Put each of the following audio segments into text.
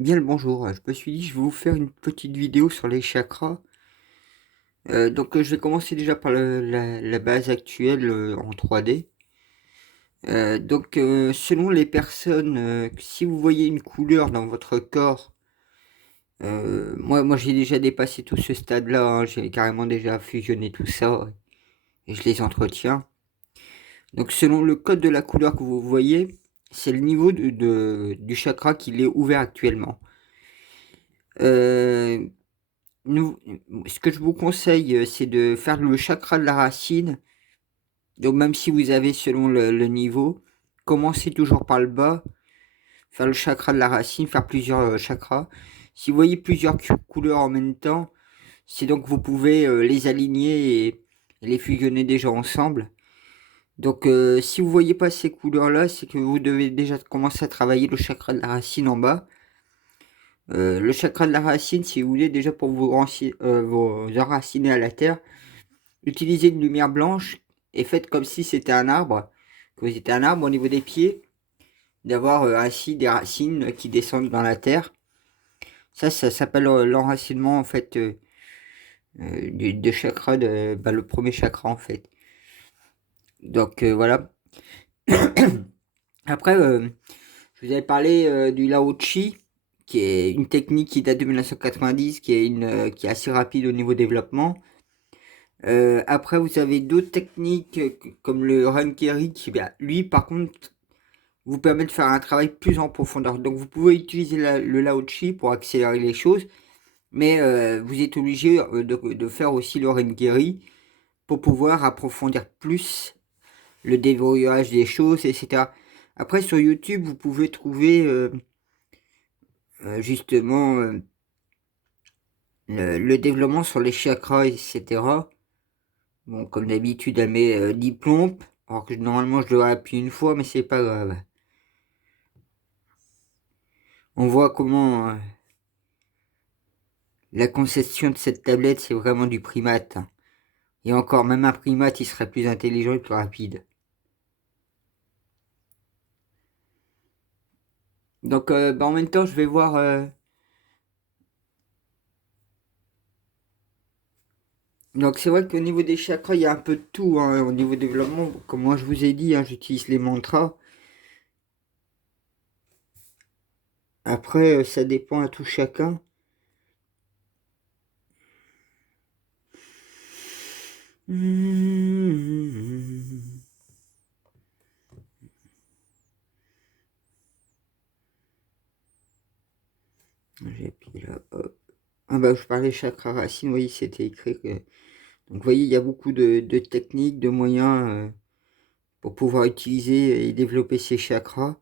Bien le bonjour, je me suis dit je vais vous faire une petite vidéo sur les chakras. Je vais commencer déjà par la base actuelle en 3D. Selon les personnes, si vous voyez une couleur dans votre corps, moi j'ai déjà dépassé tout ce stade-là, hein, j'ai carrément déjà fusionné tout ça et je les entretiens. Donc selon le code de la couleur que vous voyez, c'est le niveau du chakra qui est ouvert actuellement. Euh, Nous, ce que je vous conseille, c'est de faire le chakra de la racine. Donc même si vous avez selon le niveau, commencez toujours par le bas, faire le chakra de la racine, faire plusieurs chakras. Si vous voyez plusieurs couleurs en même temps, c'est donc que vous pouvez les aligner et les fusionner déjà ensemble. Si vous voyez pas ces couleurs-là, c'est que vous devez déjà commencer à travailler le chakra de la racine en bas. Le chakra de la racine, si vous voulez, déjà pour vous enraciner à la terre, utilisez une lumière blanche et faites comme si c'était un arbre, que vous étiez un arbre au niveau des pieds, d'avoir ainsi des racines qui descendent dans la terre. Ça s'appelle l'enracinement en fait de chakra, le premier chakra en fait. Voilà. Après, je vous avais parlé du Lao Chi, qui est une technique qui date de 1990, qui est assez rapide au niveau développement. Après, vous avez d'autres techniques comme le Rankeri qui, lui, par contre, vous permet de faire un travail plus en profondeur. Donc, vous pouvez utiliser le Lao Chi pour accélérer les choses, mais vous êtes obligé de faire aussi le Rankeri pour pouvoir approfondir plus le déverrouillage des choses, etc. Après, sur YouTube, vous pouvez trouver justement le développement sur les chakras, etc. Bon, comme d'habitude, elle met 10 plombes. Alors que normalement, je devrais appuyer une fois, mais c'est pas grave. On voit comment la conception de cette tablette, c'est vraiment du primate. Et encore, même un primate, il serait plus intelligent et plus rapide. En même temps, je vais voir. Donc, c'est vrai qu'au niveau des chakras, il y a un peu de tout, hein. Au niveau développement, comme moi je vous ai dit, hein, j'utilise les mantras. Après, ça dépend à tout chacun. J'ai appuyé là, hop. Ah bah, je parlais chakra racine, oui, c'était écrit que. Donc, vous voyez, il y a beaucoup de techniques, de moyens pour pouvoir utiliser et développer ces chakras.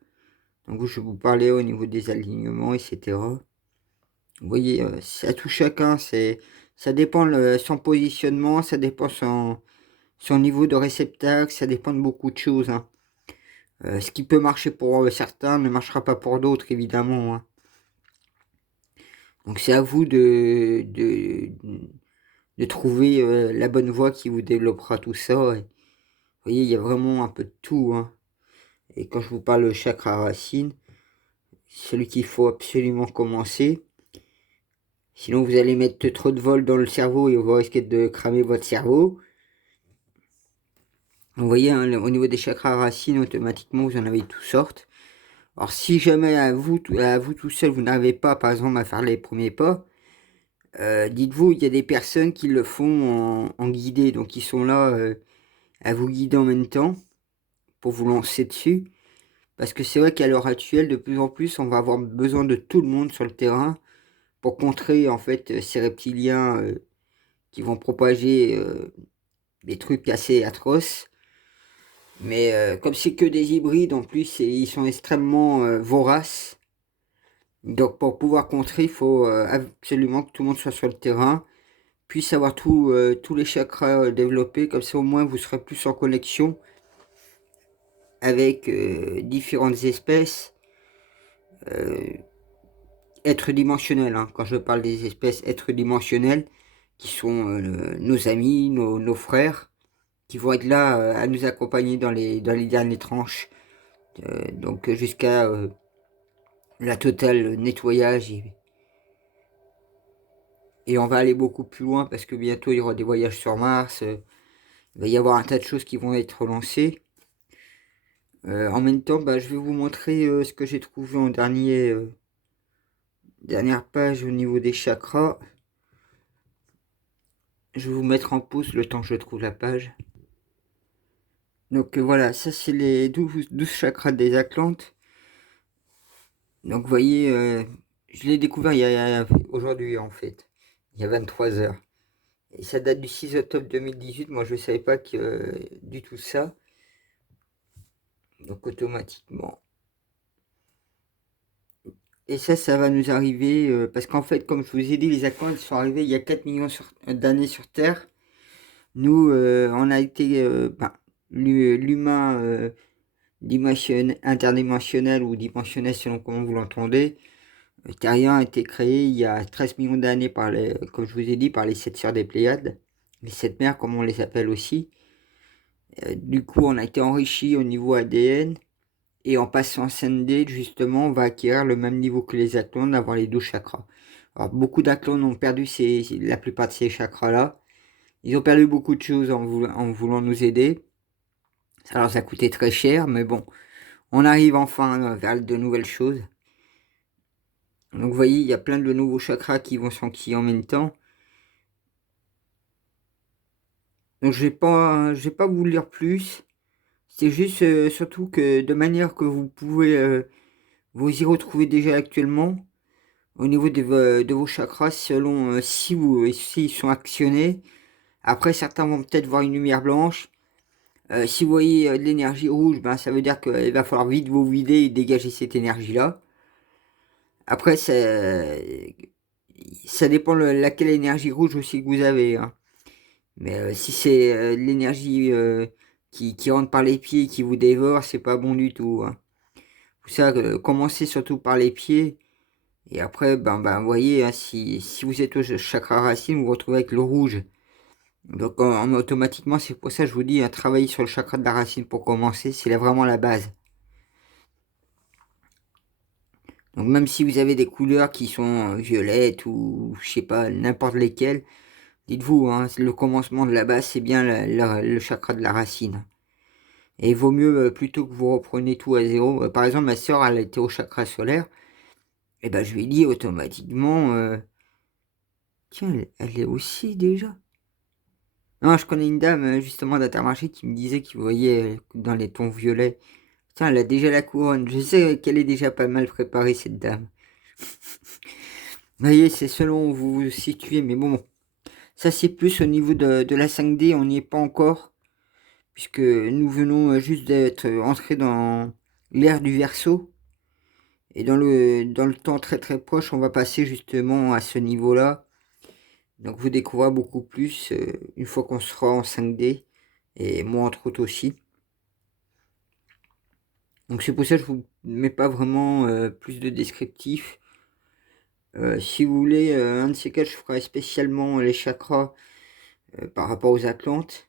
Donc, je vais vous parler au niveau des alignements, etc. Vous voyez, c'est à tout chacun, ça dépend son positionnement, ça dépend son niveau de réceptacle, ça dépend de beaucoup de choses, hein. Ce qui peut marcher pour certains ne marchera pas pour d'autres, évidemment, hein. Donc c'est à vous de trouver la bonne voie qui vous développera tout ça. Et, vous voyez, il y a vraiment un peu de tout, hein. Et quand je vous parle de chakra racine, c'est celui qu'il faut absolument commencer. Sinon, vous allez mettre trop de vol dans le cerveau et vous risquez de cramer votre cerveau. Vous voyez, hein, au niveau des chakras racines, automatiquement, vous en avez toutes sortes. Alors, si jamais à vous tout seul, vous n'arrivez pas, par exemple, à faire les premiers pas, dites-vous, il y a des personnes qui le font en guidé. Donc, ils sont là à vous guider en même temps pour vous lancer dessus. Parce que c'est vrai qu'à l'heure actuelle, de plus en plus, on va avoir besoin de tout le monde sur le terrain pour contrer, en fait, ces reptiliens qui vont propager des trucs assez atroces. Mais comme c'est que des hybrides, en plus, ils sont extrêmement voraces. Donc pour pouvoir contrer, il faut absolument que tout le monde soit sur le terrain, puisse avoir tous les chakras développés. Comme ça, au moins, vous serez plus en connexion avec différentes espèces êtres dimensionnels, hein. Quand je parle des espèces êtres dimensionnels, qui sont nos amis, nos frères, qui vont être là à nous accompagner dans les dernières tranches. Jusqu'à la totale nettoyage et on va aller beaucoup plus loin parce que bientôt il y aura des voyages sur Mars, il va y avoir un tas de choses qui vont être lancées. En même temps, bah, je vais vous montrer ce que j'ai trouvé en dernière page au niveau des chakras. Je vais vous mettre en pause le temps que je trouve la page. Donc voilà, ça c'est les 12 chakras des Atlantes. Donc vous voyez, je l'ai découvert aujourd'hui en fait, il y a 23 heures. Et ça date du 6 octobre 2018, moi je ne savais pas du tout ça. Donc automatiquement. Et ça va nous arriver, parce qu'en fait, comme je vous ai dit, les Atlantes sont arrivés il y a 4 millions d'années sur Terre. Nous, on a été, l'humain interdimensionnel ou dimensionnel selon comment vous l'entendez. Terrien a été créé il y a 13 millions d'années comme je vous ai dit, par les 7 sœurs des Pléiades, les 7 mères comme on les appelle aussi. Du coup, on a été enrichi au niveau ADN et en passant en 5D, justement, on va acquérir le même niveau que les Atlantes, d'avoir les 12 chakras. Alors, beaucoup d'Atlantes ont perdu la plupart de ces chakras-là. Ils ont perdu beaucoup de choses en voulant nous aider. Ça leur a coûté très cher, mais bon, on arrive enfin vers de nouvelles choses. Donc vous voyez, il y a plein de nouveaux chakras qui vont s'enquiller en même temps. Donc je vais pas vous lire plus. C'est juste surtout que de manière que vous pouvez vous y retrouver déjà actuellement au niveau de vos chakras selon s'ils sont actionnés. Après certains vont peut-être voir une lumière blanche. Si vous voyez de l'énergie rouge, ben, ça veut dire qu'il va falloir vite vous vider et dégager cette énergie-là. Après, ça dépend laquelle énergie rouge aussi que vous avez, hein. Mais si c'est l'énergie qui rentre par les pieds et qui vous dévore, c'est pas bon du tout, hein. Pour ça, commencez surtout par les pieds. Et après, vous voyez, hein, si vous êtes au chakra racine, vous vous retrouvez avec le rouge. Donc automatiquement, c'est pour ça que je vous dis, hein, travailler sur le chakra de la racine pour commencer, c'est vraiment la base. Donc même si vous avez des couleurs qui sont violettes ou je sais pas, n'importe lesquelles, dites-vous, hein, le commencement de la base, c'est bien le chakra de la racine. Et il vaut mieux, plutôt que vous repreniez tout à zéro. Par exemple, ma soeur, elle était au chakra solaire. Et ben je lui ai dit automatiquement, tiens, elle est aussi déjà. Non, je connais une dame, justement, d'Intermarché qui me disait qu'il voyait dans les tons violets. Tiens, elle a déjà la couronne. Je sais qu'elle est déjà pas mal préparée, cette dame. Vous voyez, c'est selon où vous vous situez, mais bon. Ça, c'est plus au niveau de la 5D, on n'y est pas encore. Puisque nous venons juste d'être entrés dans l'ère du Verseau. Et dans le temps très très proche, on va passer justement à ce niveau-là. Donc vous découvrez beaucoup plus une fois qu'on sera en 5D. Et moi entre autres aussi. Donc c'est pour ça que je vous mets pas vraiment plus de descriptifs. Si vous voulez, un de ces cas, je ferai spécialement les chakras par rapport aux Atlantes.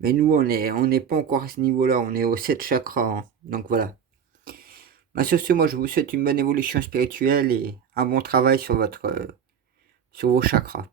Mais nous, on n'est pas encore à ce niveau-là. On est aux 7 chakras, hein. Donc voilà. Sur ce, moi, je vous souhaite une bonne évolution spirituelle et un bon travail sur sur vos chakras.